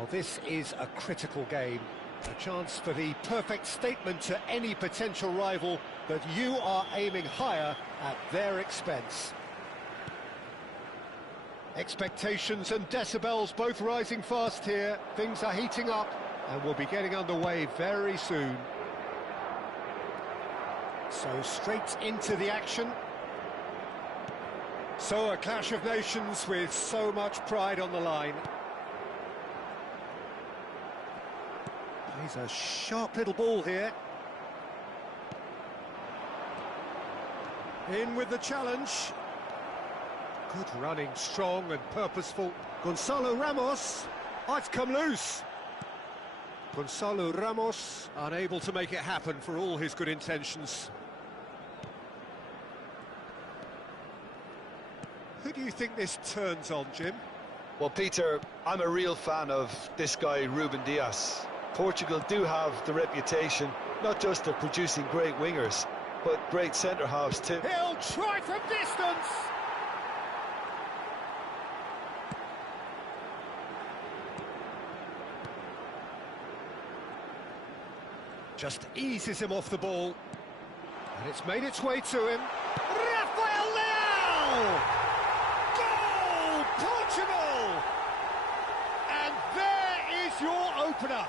Well, this is a critical game, a chance for the perfect statement to any potential rival that you are aiming higher at their expense. Expectations and decibels both rising fast here. Things are heating up and we'll be getting underway very soon. So straight into the action. So a clash of nations with so much pride on the line. He's a sharp little ball here. In with the challenge. Good running, strong and purposeful. Gonzalo Ramos. Oh, it's come loose. Gonzalo Ramos unable to make it happen for all his good intentions. Who do you think this turns on, Jim? Well, Peter, I'm a real fan of this guy, Ruben Dias. Portugal do have the reputation, not just of producing great wingers, but great centre-halves too. He'll try from distance! Just eases him off the ball. And it's made its way to him. Rafael Leão! Goal! Portugal! And there is your opener.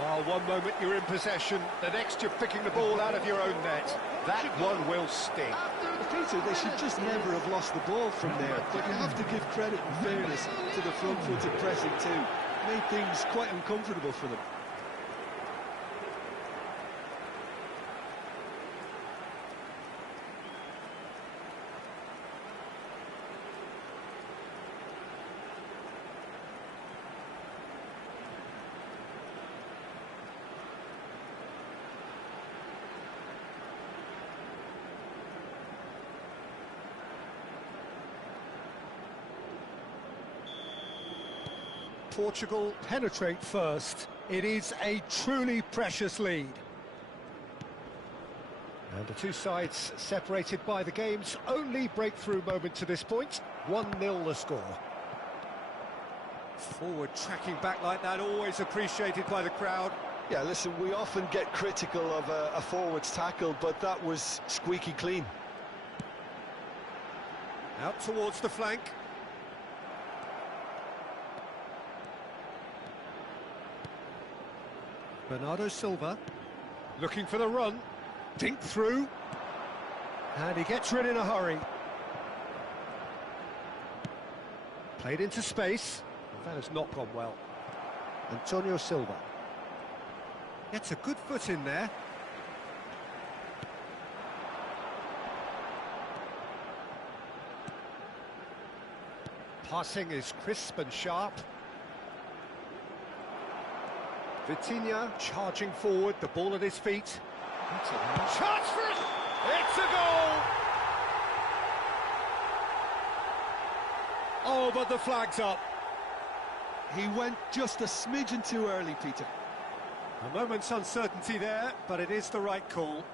Well, one moment you're in possession, the next you're picking the ball out of your own net. That one will sting. Peter, they should just never have lost the ball from there, but you have to give credit and fairness to the front-footed pressing too. Made things quite uncomfortable for them. Portugal penetrate first. It is a truly precious lead. And the two sides separated by the game's only breakthrough moment to this point. 1-0 the score. Forward tracking back like that, always appreciated by the crowd. Yeah, listen, we often get critical of a forward's tackle, but that was squeaky clean. Out towards the flank. Bernardo Silva, looking for the run, dink through, and he gets rid in a hurry. Played into space, that has not gone well. Antonio Silva. Gets a good foot in there. Passing is crisp and sharp. Vitinha charging forward, the ball at his feet. Chance for it! It's a goal! Oh, but the flag's up. He went just a smidgen too early, Peter. A moment's uncertainty there, but it is the right call.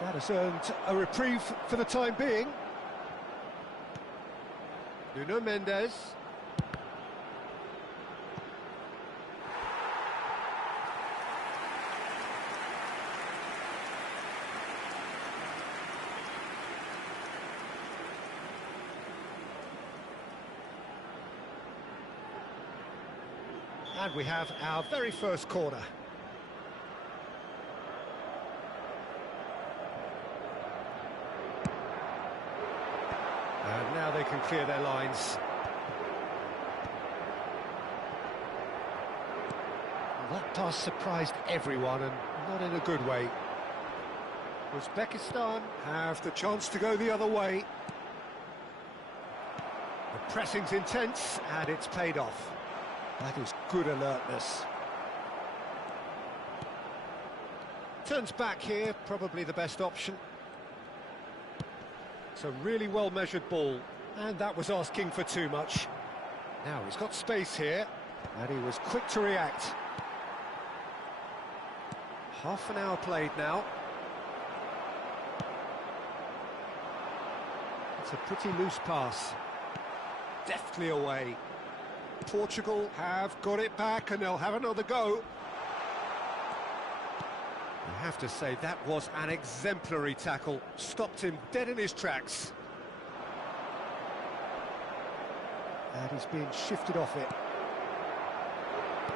That has earned a reprieve for the time being. Nuno Mendes. And we have our very first corner. And now they can clear their lines. Well, that pass surprised everyone, and not in a good way. Uzbekistan have the chance to go the other way. The pressing's intense, and it's paid off. That is good alertness. Turns back here, probably the best option. It's a really well-measured ball, and that was asking for too much. Now he's got space here, and he was quick to react. Half an hour played now. It's a pretty loose pass. Deftly away. Portugal have got it back, and they'll have another go. I have to say, that was an exemplary tackle. Stopped him dead in his tracks. And he's being shifted off it.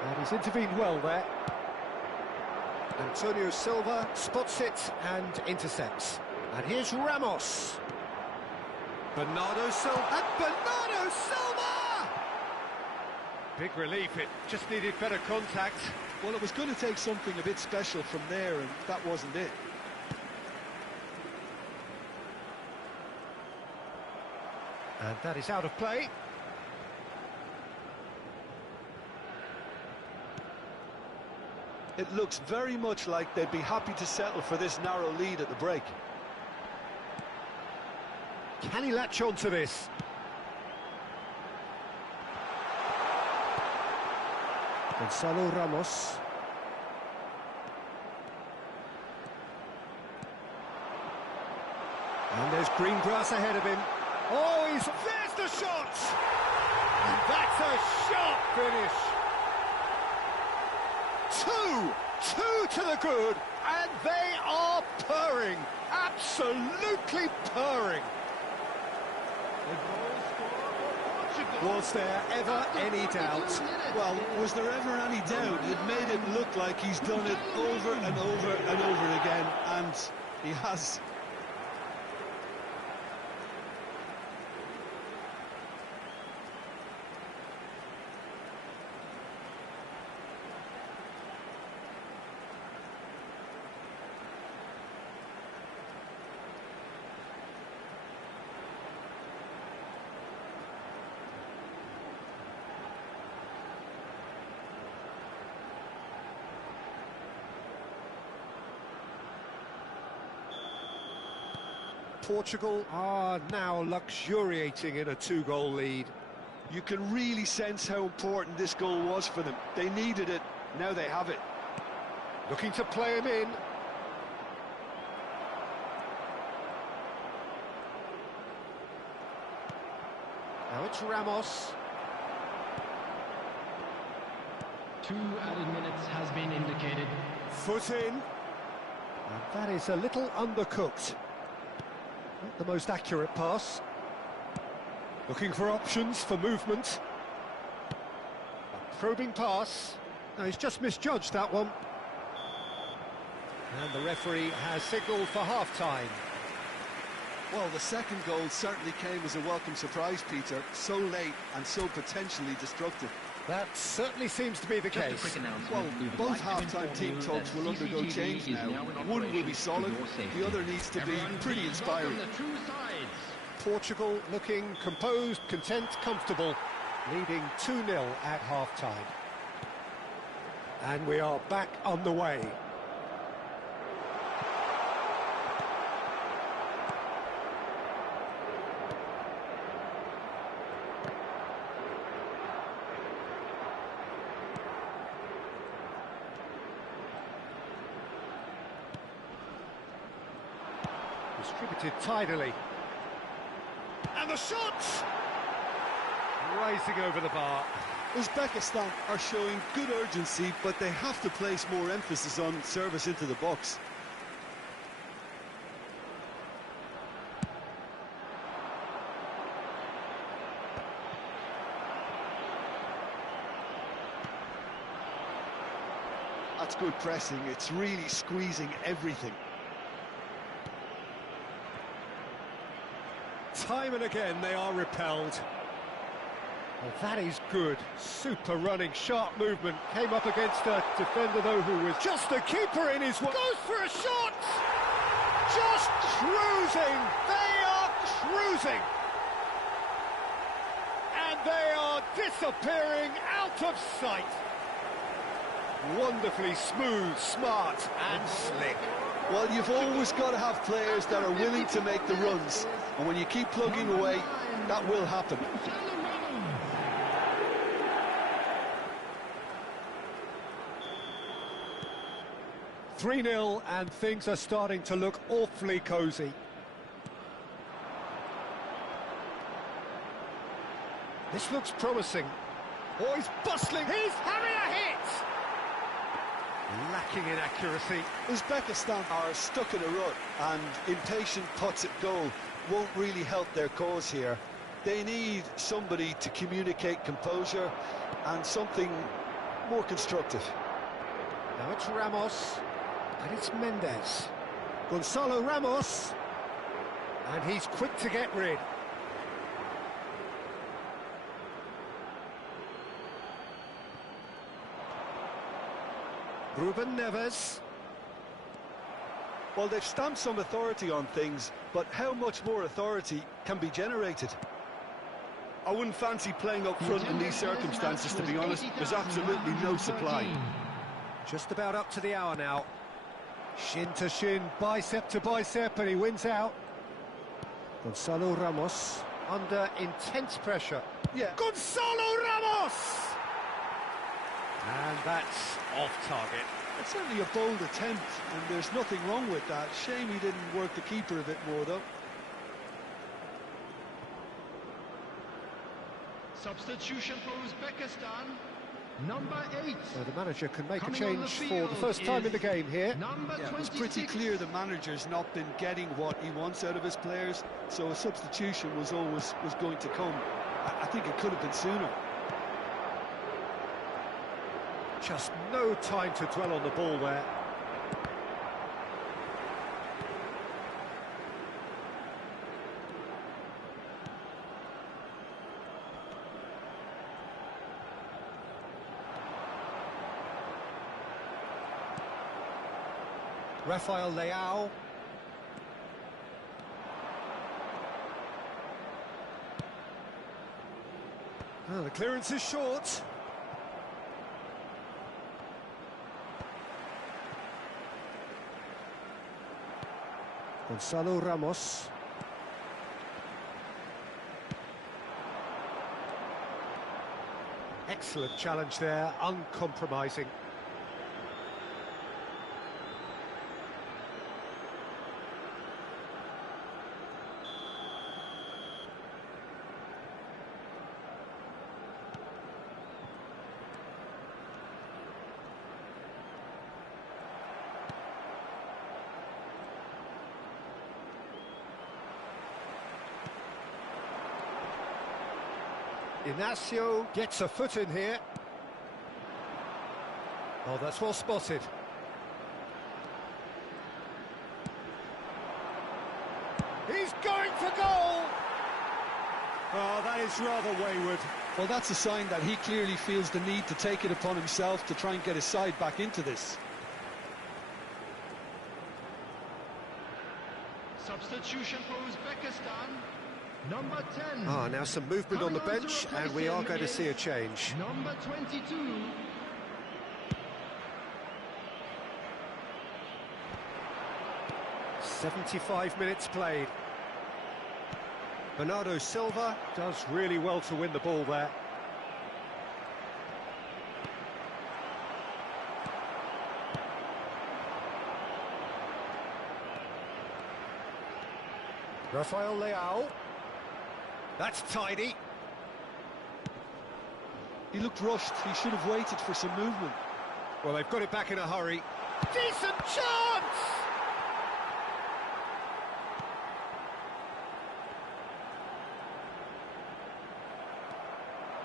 And he's intervened well there. Antonio Silva spots it and intercepts. And here's Ramos. Bernardo Silva. And Bernardo Silva! Big relief, it just needed better contact. Well, it was going to take something a bit special from there, and that wasn't it. And that is out of play. It looks very much like they'd be happy to settle for this narrow lead at the break. Can he latch on to this? Gonzalo Ramos. And there's green grass ahead of him. Oh, there's the shot! And that's a sharp finish. Two to the good, and they are purring, absolutely purring. Was there ever any doubt? Well, was there ever any doubt? It made it look like he's done it over and over and over again, and he has. Portugal are now luxuriating in a two-goal lead. You can really sense how important this goal was for them. They needed it, now they have it. Looking to play him in. Now it's Ramos. 2 added minutes has been indicated. Foot in. And that is a little undercooked. Not the most accurate pass. Looking for options for movement. A probing pass. No, he's just misjudged that one. And the referee has signalled for half-time. Well, the second goal certainly came as a welcome surprise, Peter. So late and so potentially destructive. That certainly seems to be the case. Well, both half-time team talks will undergo change now. One will be solid, the other needs to be pretty inspiring. Portugal looking composed, content, comfortable, leading 2-0 at half-time. And we are back on the way. Distributed tidily. And the shot! Rising over the bar. Uzbekistan are showing good urgency, but they have to place more emphasis on service into the box. That's good pressing, it's really squeezing everything. Time and again they are repelled. Well, that is good. Super running, sharp movement. Came up against a defender, though, who was just a keeper in his way. Goes for a shot! Just cruising! They are cruising! And And they are disappearing out of sight. Wonderfully smooth, smart and slick. Well, you've always got to have players that are willing to make the runs, and when you keep plugging away, that will happen. 3-0 and things are starting to look awfully cosy. This looks promising. Oh, he's bustling. He's having a hit! Lacking in accuracy. Uzbekistan are stuck in a rut, and impatient putts at goal won't really help their cause here. They need somebody to communicate composure and something more constructive. Now it's Ramos, and it's Mendes. Gonzalo Ramos, and he's quick to get rid. Ruben Neves. Well, they've stamped some authority on things, but how much more authority can be generated? I wouldn't fancy playing up front in these circumstances, to be honest. There's absolutely no supply. Just about up to the hour now. Shin to shin, bicep to bicep, and he wins out. Gonzalo Ramos under intense pressure. Yeah. Gonzalo Ramos! And that's off target. It's certainly a bold attempt, and there's nothing wrong with that. Shame he didn't work the keeper a bit more, though. Substitution for Uzbekistan, number 8. So the manager can make Coming a on the change for field the first time in the is game here. Number Yeah, it was 26. pretty clear the manager's not been getting what he wants out of his players, so a substitution was going to come. I think it could have been sooner. Just no time to dwell on the ball there. Rafael Leao. Oh, the clearance is short. Gonzalo Ramos. Excellent challenge there, uncompromising. Inacio gets a foot in here. Oh, that's well spotted. He's going for goal! Oh, that is rather wayward. Well, that's a sign that he clearly feels the need to take it upon himself to try and get his side back into this. Substitution for Uzbekistan, number 10. Ah, now some movement on the bench, and we are going to see a change. Number 22. "75 minutes played. Bernardo Silva does really well to win the ball there. Rafael Leao. That's tidy. He looked rushed. He should have waited for some movement. Well, they've got it back in a hurry. Decent chance!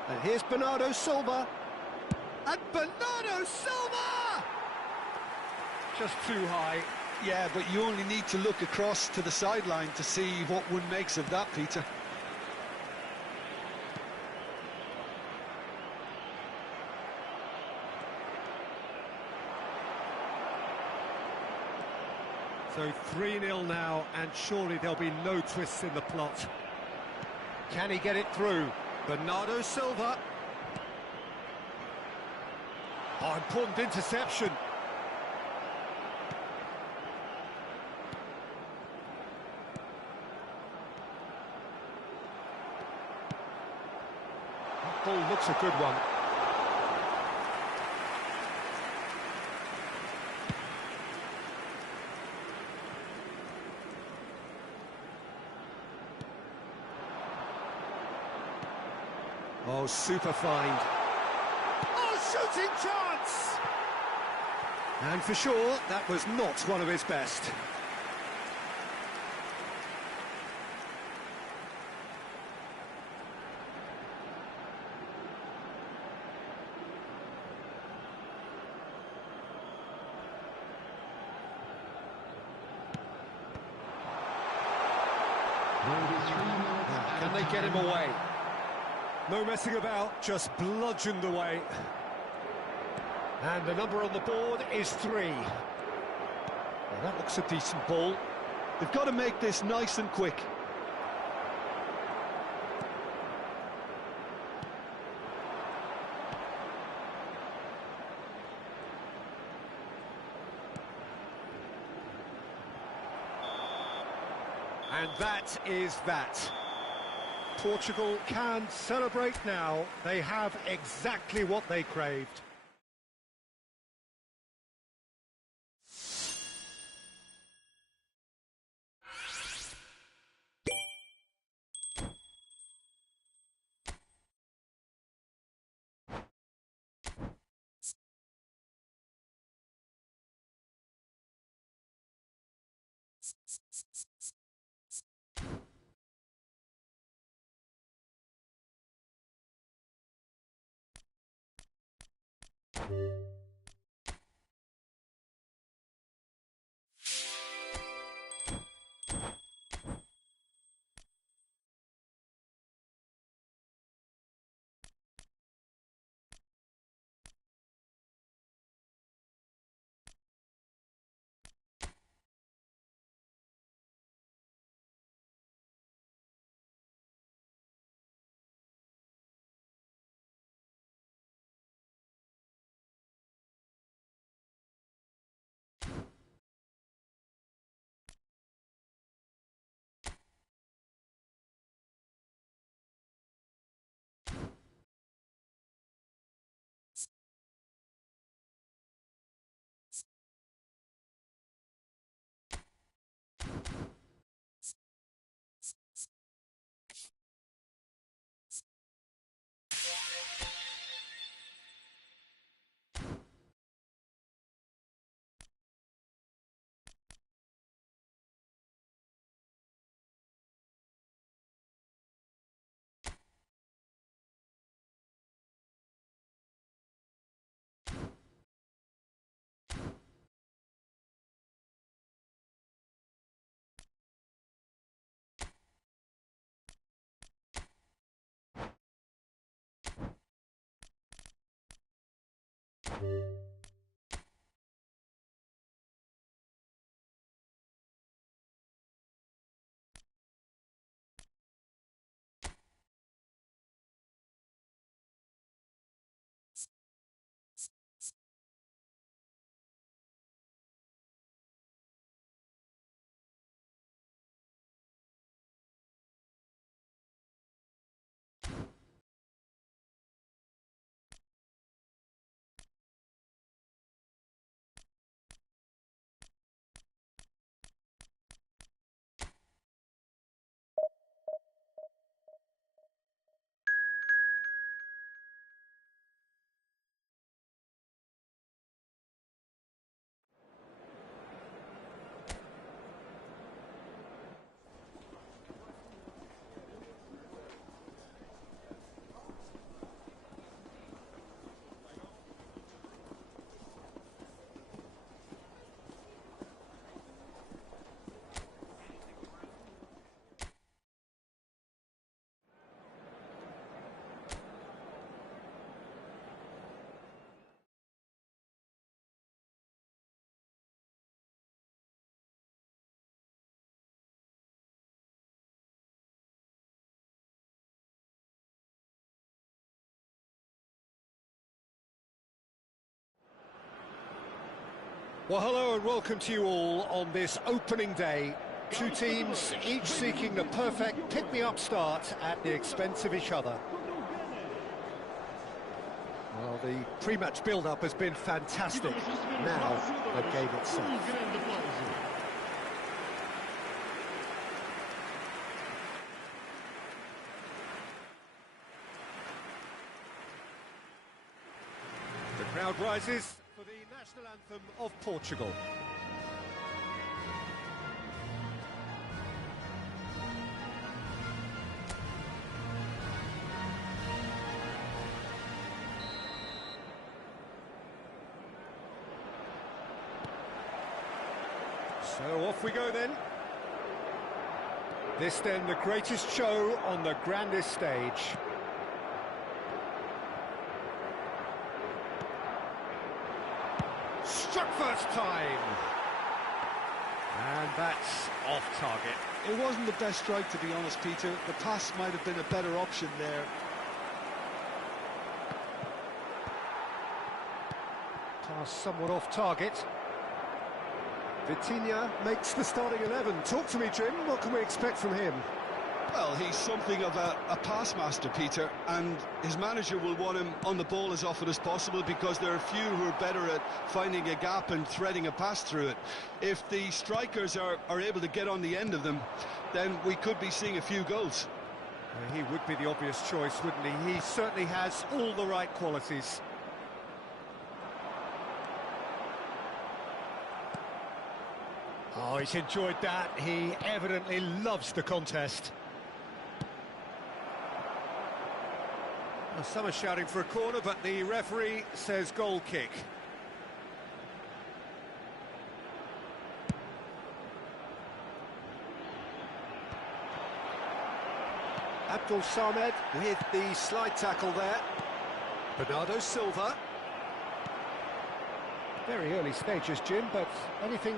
And here's Bernardo Silva. And Bernardo Silva! Just too high. Yeah, but you only need to look across to the sideline to see what one makes of that, Peter. So 3-0 now, and surely there'll be no twists in the plot. Can he get it through? Bernardo Silva. Oh, important interception. That ball looks a good one. Oh, super find. Oh, shooting chance! And for sure, that was not one of his best. Can they get him away? No messing about, just bludgeoned away. And the number on the board is 3. Well, that looks a decent ball. They've got to make this nice and quick. And that is that. Portugal can celebrate now. They have exactly what they craved. Well, hello and welcome to you all on this opening day. Two teams, each seeking the perfect pick-me-up start at the expense of each other. Well, the pre-match build-up has been fantastic. Now, the game itself. The crowd rises for the national anthem of Portugal. So off we go then. This then the greatest show on the grandest stage. Struck first time. And that's off target. It wasn't the best strike, to be honest, Peter. The pass might have been a better option there. Pass somewhat off target. Vitinha makes the starting 11. Talk to me, Jim. What can we expect from him? Well, he's something of a pass master, Peter, and his manager will want him on the ball as often as possible because there are few who are better at finding a gap and threading a pass through it. If the strikers are able to get on the end of them, then we could be seeing a few goals. He would be the obvious choice, wouldn't he? He certainly has all the right qualities. Oh, he's enjoyed that. He evidently loves the contest. Well, some are shouting for a corner, but the referee says goal kick. Abdul Samed with the slide tackle there. Bernardo Silva. Very early stages, Jim, but anything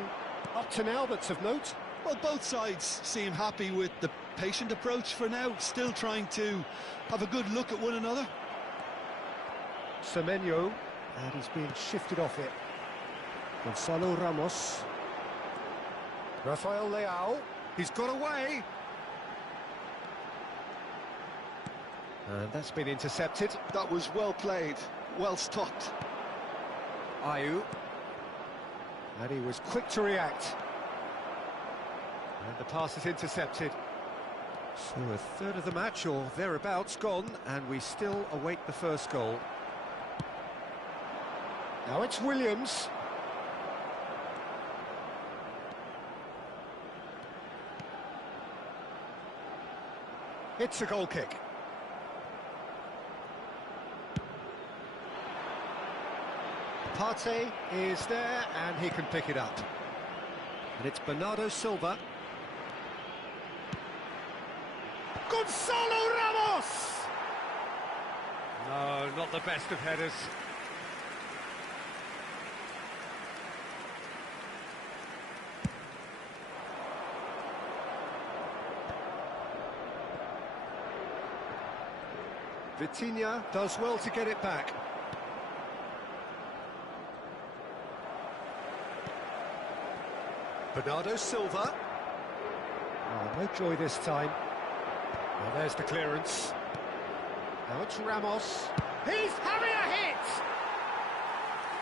up to now that's of note? Well, both sides seem happy with the patient approach for now, still trying to have a good look at one another. Semenyo, and he's being shifted off it. Gonzalo Ramos. Rafael Leao, he's got away. And that's been intercepted. That was well played, well stopped. Ayew. And he was quick to react. And the pass is intercepted. So a third of the match, or thereabouts, gone, and we still await the first goal. Now it's Williams. It's a goal kick. Partey is there, and he can pick it up. And it's Bernardo Silva. Gonzalo Ramos! No, not the best of headers. Vitinha does well to get it back. Bernardo Silva. Oh, no joy this time. Well, there's the clearance. Now it's Ramos. He's having a hit!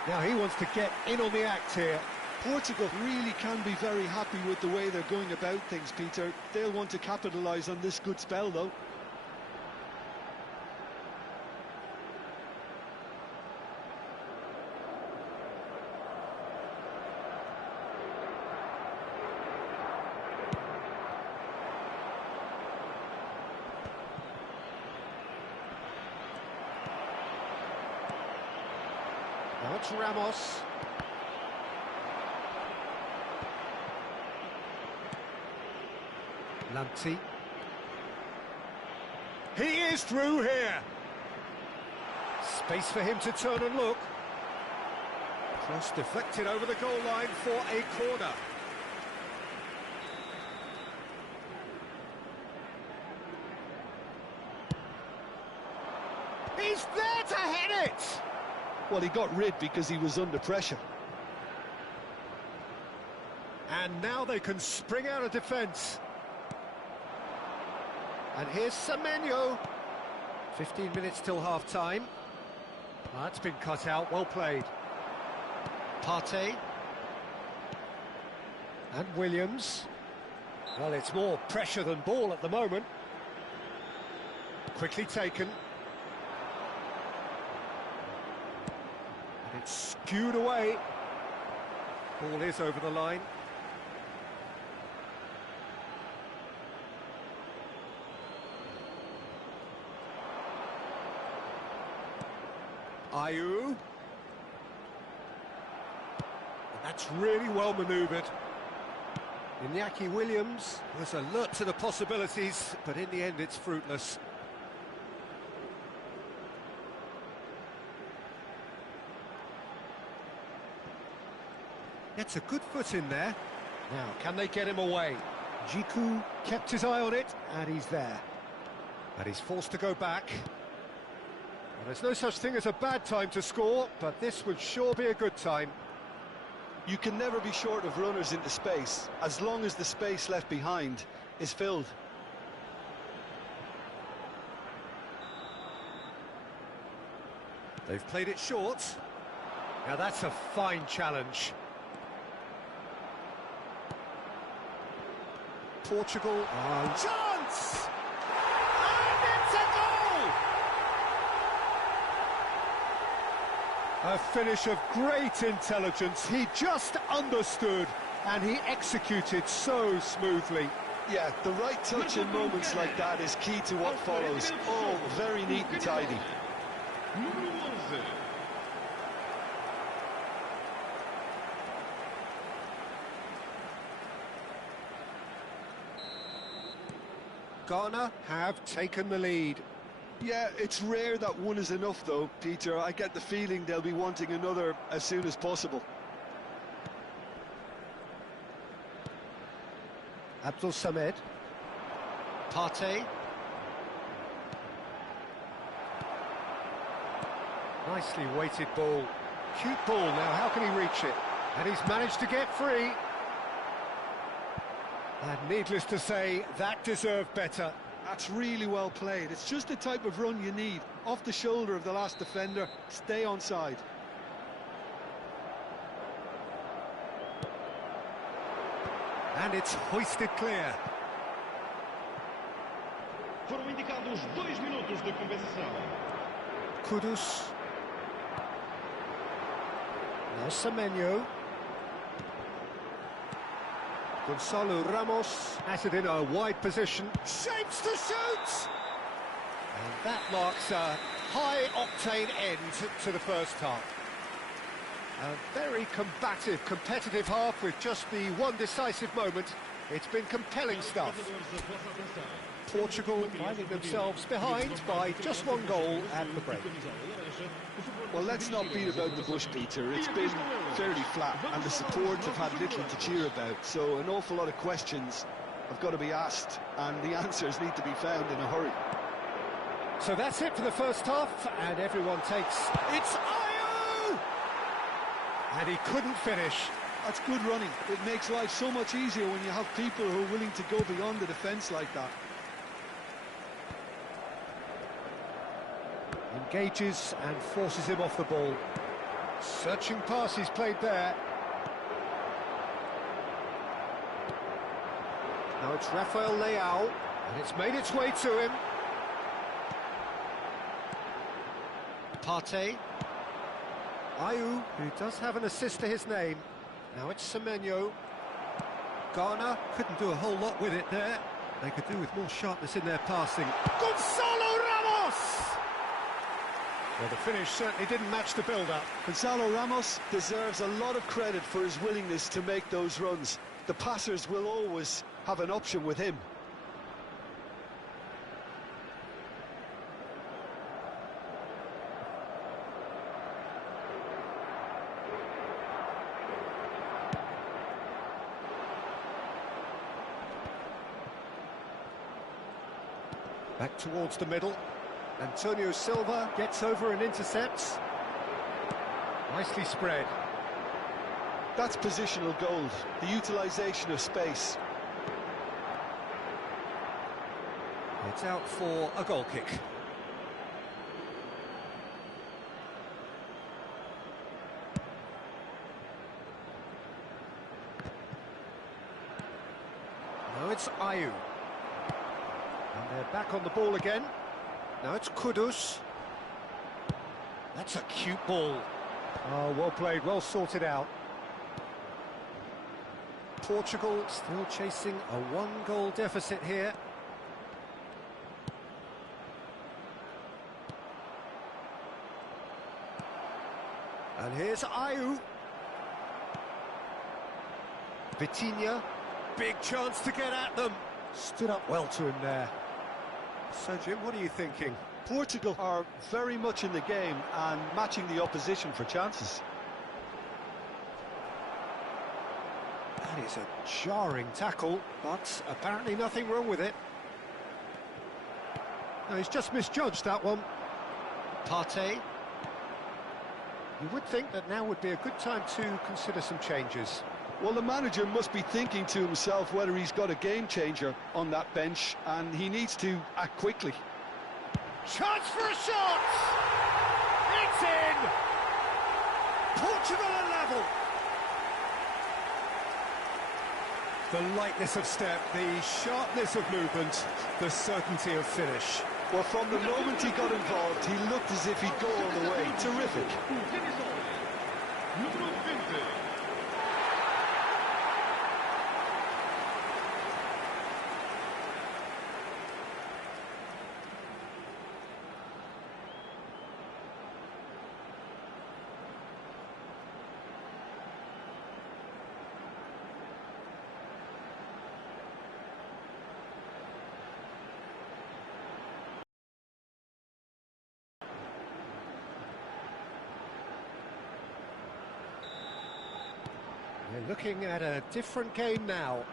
Now he wants to get in on the act here. Portugal really can be very happy with the way they're going about things, Peter. They'll want to capitalise on this good spell, though. Now it's Ramos. Lamptey. He is through here. Space for him to turn and look. Cross deflected over the goal line for a corner. He's there to hit it! Well, he got rid because he was under pressure. And now they can spring out of defence. And here's Semenyo. 15 minutes till half-time. That's been cut out, well played. Partey. And Williams. Well, it's more pressure than ball at the moment. Quickly taken. And it's skewed away. Ball is over the line. Ayew. And that's really well manoeuvred. Iñaki Williams was alert to the possibilities, but in the end it's fruitless. Gets a good foot in there. Now, can they get him away? Jiku kept his eye on it, and he's there. And he's forced to go back. Well, there's no such thing as a bad time to score, but this would sure be a good time. You can never be short of runners into space, as long as the space left behind is filled. They've played it short. Now that's a fine challenge. Portugal. Chance! And it's a goal! A finish of great intelligence. He just understood and he executed so smoothly. Yeah, the right touch in moments like that is key to what follows. Oh, very neat and tidy. Ghana have taken the lead. Yeah, it's rare that one is enough though, Peter. I get the feeling they'll be wanting another as soon as possible. Abdul Samed. Partey. Nicely weighted ball. Cute ball now, how can he reach it? And he's managed to get free. And needless to say, that deserved better. That's really well played. It's just the type of run you need. Off the shoulder of the last defender, stay onside. And it's hoisted clear. Foram indicados 2 minutos de compensação. Kudus. Now Semenyo. Gonzalo Ramos has it in a wide position. Shapes to shoot! And that marks a high-octane end to the first half. A very combative, competitive half with just the one decisive moment. It's been compelling stuff. Portugal finding themselves behind by just one goal at the break. Well, let's not beat about the bush, Peter. It's been fairly flat, and the support have had little to cheer about. So an awful lot of questions have got to be asked, and the answers need to be found in a hurry. So that's it for the first half, and everyone takes... It's Ayew! And he couldn't finish. That's good running. It makes life so much easier when you have people who are willing to go beyond the defence like that. Engages and forces him off the ball. Searching pass he's played there. Now it's Rafael Leao, and it's made its way to him. Partey. Ayew, who does have an assist to his name. Now it's Semenyo. Ghana couldn't do a whole lot with it there. They could do with more sharpness in their passing. Gonzalo Ramos! Well, the finish certainly didn't match the build-up. Gonzalo Ramos deserves a lot of credit for his willingness to make those runs. The passers will always have an option with him. Back towards the middle. Antonio Silva gets over and intercepts. Nicely spread. That's positional gold, the utilisation of space. It's out for a goal kick. Now it's Ayew. And they're back on the ball again. Now it's Kudus. That's a cute ball. Oh, well played, well sorted out. Portugal still chasing a one-goal deficit here. And here's Ayew. Vitinha, big chance to get at them. Stood up well to him there. So, Jim, what are you thinking? Portugal are very much in the game and matching the opposition for chances. That is a jarring tackle, but apparently nothing wrong with it. No, he's just misjudged that one. Partey. You would think that now would be a good time to consider some changes. Well, the manager must be thinking to himself whether he's got a game changer on that bench, and he needs to act quickly. Chance for a shot! It's in! Portugal are level! The lightness of step, the sharpness of movement, the certainty of finish. Well, from the moment he got involved, he looked as if he'd go all the way. Terrific. We're looking at a different game now.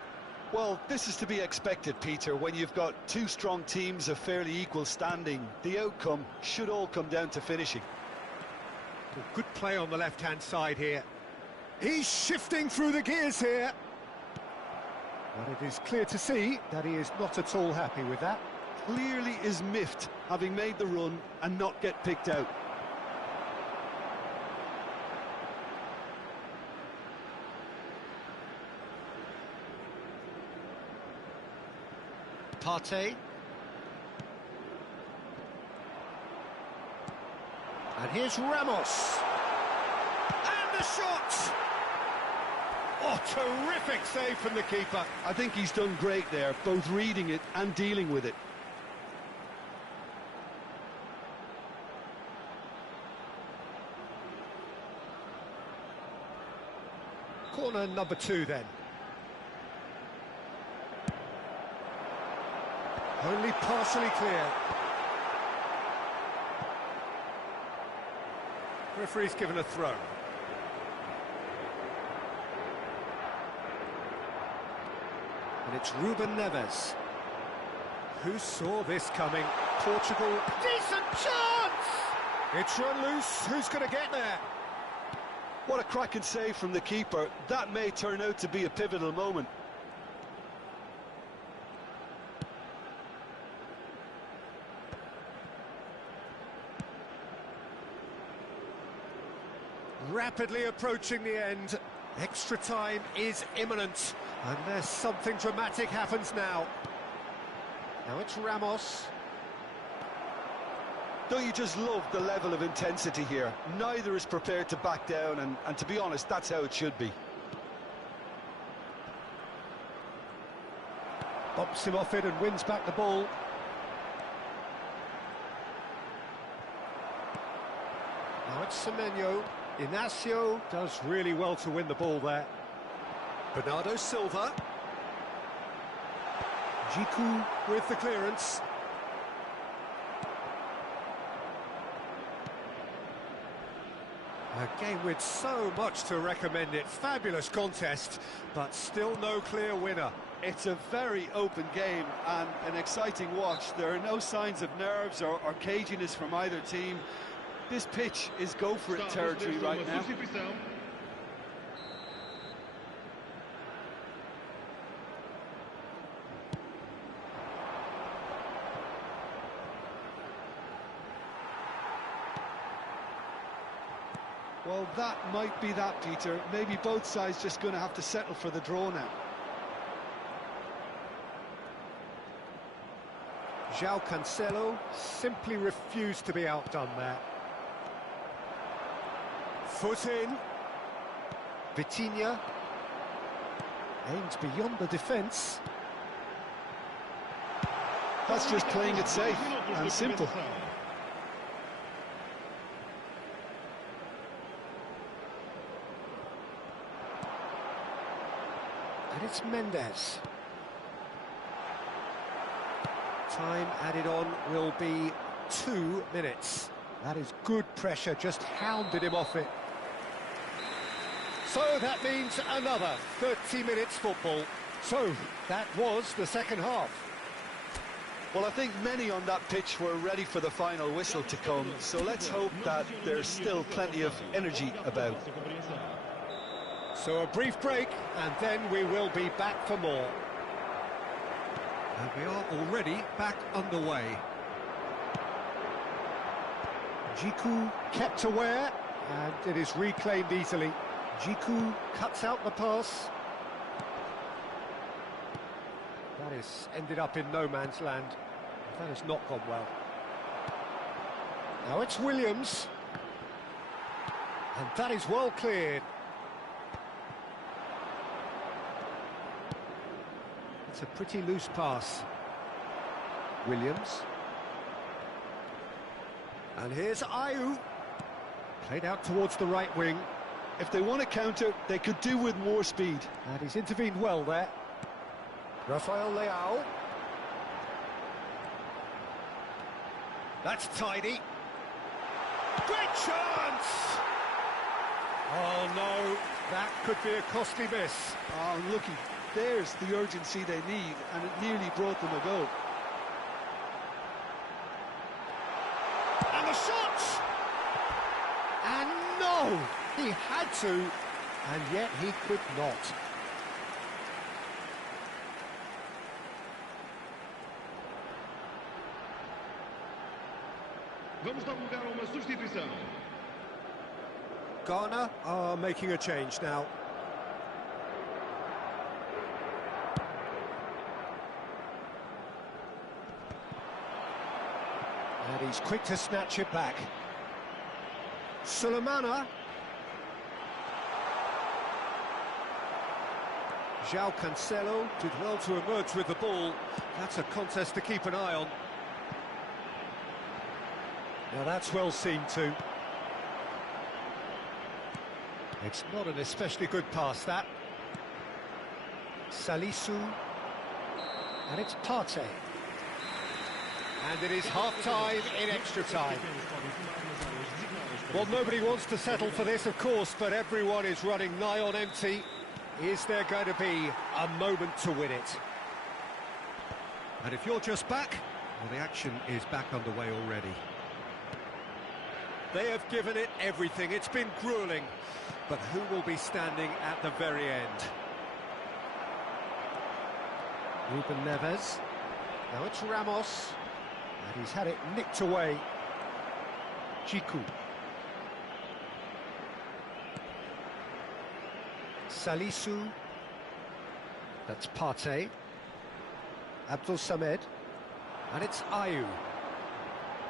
Well, this is to be expected, Peter. When you've got two strong teams of fairly equal standing, the outcome should all come down to finishing. Well, good play on the left-hand side here. He's shifting through the gears here. But it is clear to see that he is not at all happy with that. Clearly is miffed, having made the run and not get picked out. Partey. And here's Ramos. And the shot! Oh, terrific save from the keeper. I think he's done great there, both reading it and dealing with it. Corner number 2 then. Only partially clear. Referee's given a throw. And it's Ruben Neves. Who saw this coming? Portugal. Decent chance! It's run loose. Who's going to get there? What a cracking save from the keeper. That may turn out to be a pivotal moment. Rapidly approaching the end. Extra time is imminent. Unless something dramatic happens now. Now it's Ramos. Don't you just love the level of intensity here? Neither is prepared to back down, and to be honest, that's how it should be. Bumps him off it and wins back the ball. Now it's Semenyo. Inacio does really well to win the ball there. Bernardo Silva. Jiku with the clearance. A game with so much to recommend it. Fabulous contest, but still no clear winner. It's a very open game and an exciting watch. There are no signs of nerves or caginess from either team. This pitch is go-for-it territory right now. Well, that might be that, Peter. Maybe both sides just going to have to settle for the draw now. João Cancelo simply refused to be outdone there. Foot in. Vitinha aims beyond the defence. That's just playing it safe and simple. And it's Mendes. Time added on will be 2 minutes. That is good pressure, just hounded him off it. So that means another 30 minutes football. So that was the second half. Well, I think many on that pitch were ready for the final whistle to come, so let's hope that there's still plenty of energy about. So a brief break, and then we will be back for more. And we are already back underway. Djiku kept aware, and it is reclaimed easily. Djiku cuts out the pass. That is ended up in no man's land. That has not gone well. Now it's Williams. And that is well cleared. It's a pretty loose pass. Williams. And here's Ayew. Played out towards the right wing. If they want to counter, they could do with more speed. And he's intervened well there. Rafael Leao. That's tidy. Great chance! Oh no, that could be a costly miss. Oh, looky, there's the urgency they need, and it nearly brought them a goal. And the shot! And no! He had to, and yet he could not. Vamos dar lugar a uma substituição. Ghana are making a change now. And he's quick to snatch it back. Sulemana. João Cancelo did well to emerge with the ball. That's a contest to keep an eye on. Now that's well seen too. It's not an especially good pass, that. Salisu. And it's Partey. And it is half-time in extra time. Well, nobody wants to settle for this, of course, but everyone is running nigh on empty. Is there going to be a moment to win it? And if you're just back, well, the action is back underway already. They have given it everything. It's been gruelling. But who will be standing at the very end? Ruben Neves. Now it's Ramos. And he's had it nicked away. Djiku. Salisu. That's Partey. Abdul Samed. And it's Ayew.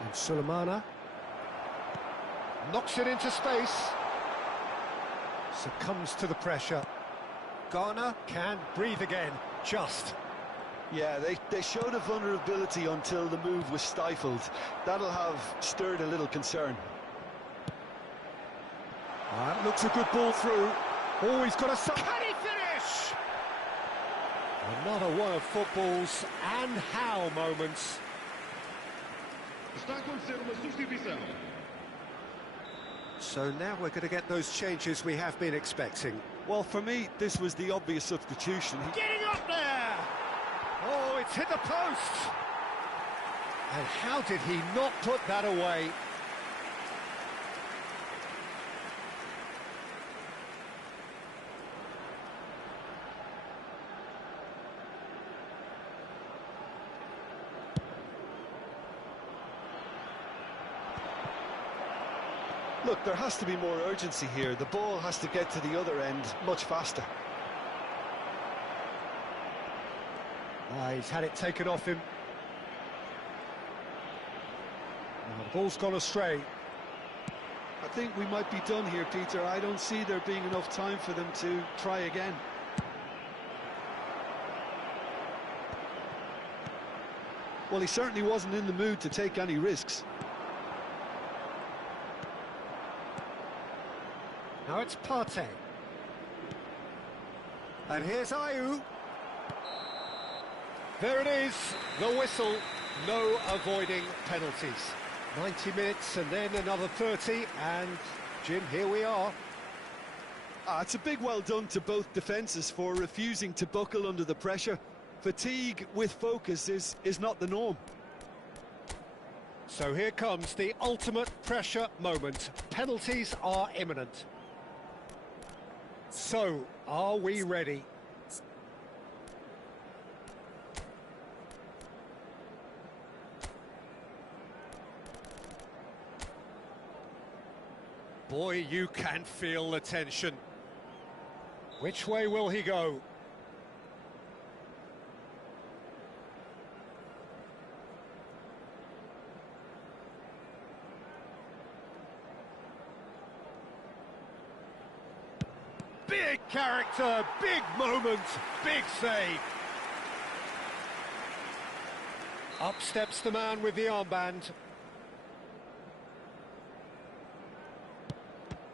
And Sulemana. Knocks it into space. Succumbs to the pressure. Ghana can breathe again, just. Yeah, they showed a vulnerability until the move was stifled. That'll have stirred a little concern. That looks a good ball through. Oh, he's got a... Can he finish? Another one of football's and how moments. Está a acontecer uma substituição. So now we're going to get those changes we have been expecting. Well, for me, this was the obvious substitution. Getting up there! Oh, it's hit the post! And how did he not put that away? Look, there has to be more urgency here. The ball has to get to the other end much faster. He's had it taken off him. The ball's gone astray. I think we might be done here, Peter. I don't see there being enough time for them to try again. Well, he certainly wasn't in the mood to take any risks. Now it's Partey. And here's Ayew. There it is, the whistle. No avoiding penalties. 90 minutes and then another 30, and Jim, here we are. It's a big well done to both defences for refusing to buckle under the pressure. Fatigue with focus is not the norm. So here comes the ultimate pressure moment. Penalties are imminent. So, are we ready? Boy, you can feel the tension. Which way will he go? Big character, big moment, big save. Up steps the man with the armband.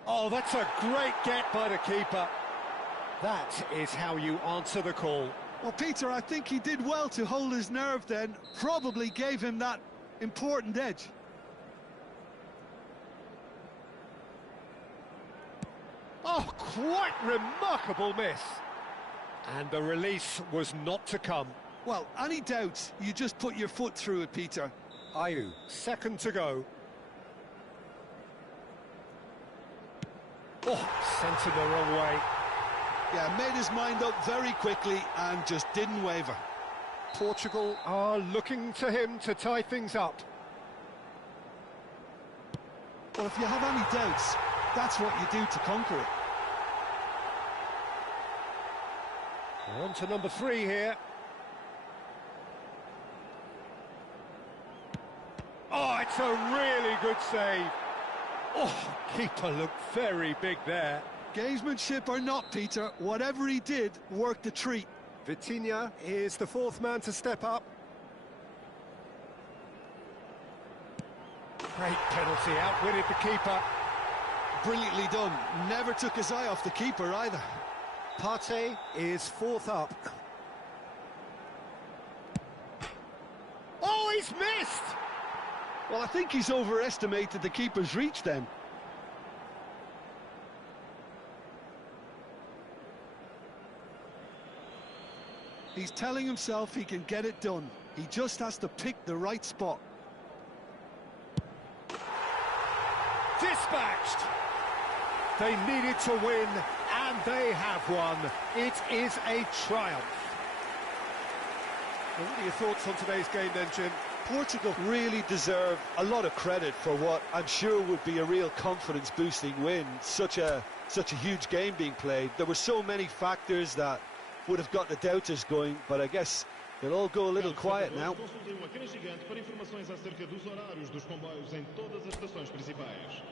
Oh, that's a great get by the keeper. That is how you answer the call. Well, Peter, I think he did well to hold his nerve then. Probably gave him that important edge. Oh, quite remarkable miss. And the release was not to come. Well, any doubts, you just put your foot through it, Peter. Ayew, second to go. Oh, sent him the wrong way. Yeah, made his mind up very quickly and just didn't waver. Portugal are looking to him to tie things up. Well, if you have any doubts, that's what you do to conquer it. We're on to number 3 here. Oh, it's a really good save. Oh, keeper looked very big there. Gamesmanship or not, Peter, whatever he did worked a treat. Vitinha is the 4th man to step up. Great penalty, outwitted the keeper. Brilliantly done. Never took his eye off the keeper either. Partey is 4th up. Oh, he's missed! Well, I think he's overestimated the keeper's reach then. He's telling himself he can get it done. He just has to pick the right spot. Dispatched! They needed to win, and they have won. It is a triumph. Well, what are your thoughts on today's game then, Jim? Portugal really deserve a lot of credit for what I'm sure would be a real confidence-boosting win. Such a huge game being played. There were so many factors that would have got the doubters going, but I guess they'll all go a little quiet now. Consultem o Ecrã Gigante para informações acerca dos horários dos comboios em todas as estações principais.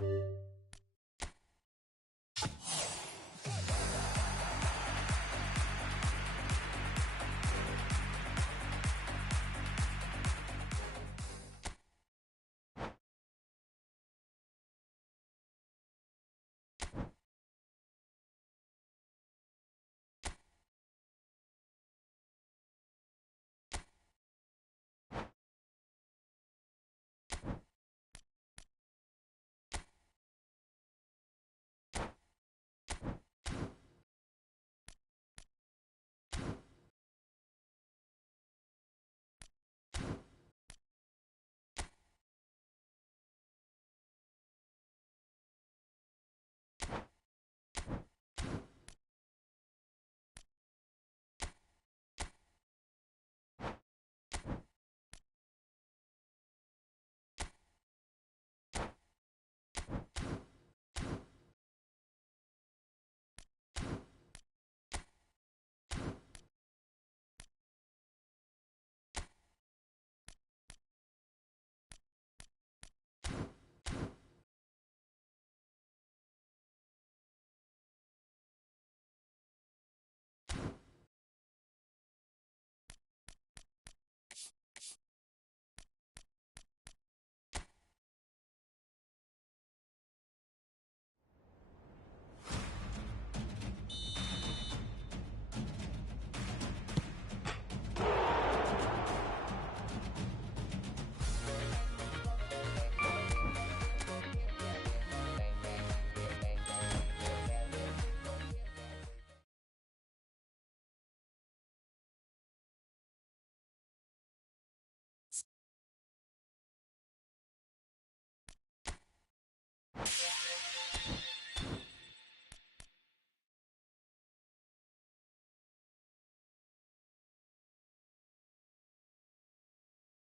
you